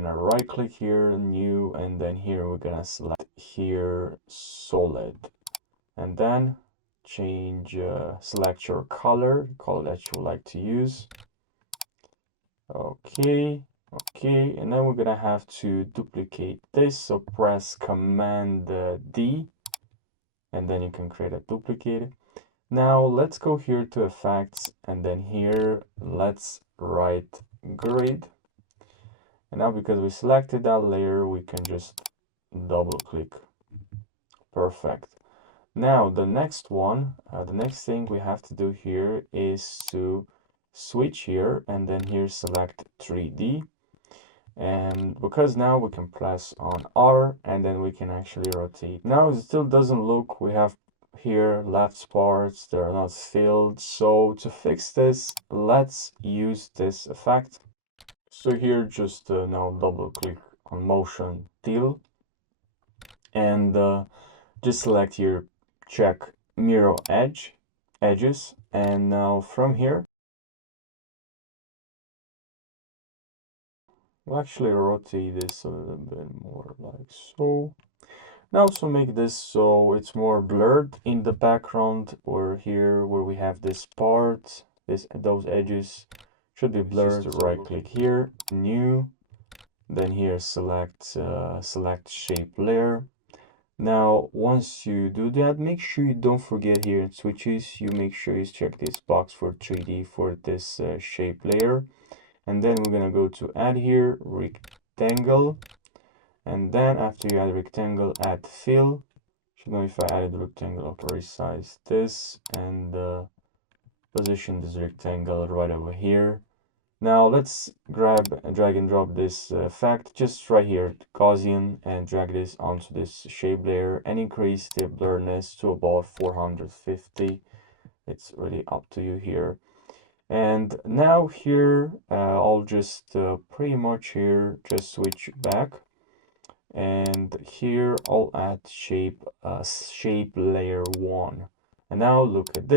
gonna right click here, new, and then here we're gonna select here solid, and then change select your color that you would like to use. Okay, and then we're gonna have to duplicate this, so press Command D, and then you can create a duplicate. Now let's go here to effects, and then here let's write grid. And now because we selected that layer, we can just double click. Perfect. Now the next one, the next thing we have to do here is to switch here, and then here select 3D. And because now we can press on R, and then we can actually rotate. Now it still doesn't look, we have here left parts that are not filled. So to fix this, let's use this effect. So here just now double click on motion till, and just select here, check mirror edges, and now from here we'll actually rotate this a little bit more like so. Now to make this so it's more blurred in the background, or here where we have this part, those edges should be blurred. Just right click here, new, then here select shape layer. Now once you do that, make sure you don't forget here in switches, you make sure you check this box for 3D for this shape layer. And then we're gonna go to add here rectangle, and then after you add rectangle, add fill. Should know if I added rectangle, okay, resize this and position this rectangle right over here. Now let's drag and drop this effect just right here, Gaussian, and drag this onto this shape layer and increase the blurriness to about 450. It's really up to you here. And now here I'll just pretty much here just switch back, and here I'll add shape layer 1, and now look at this.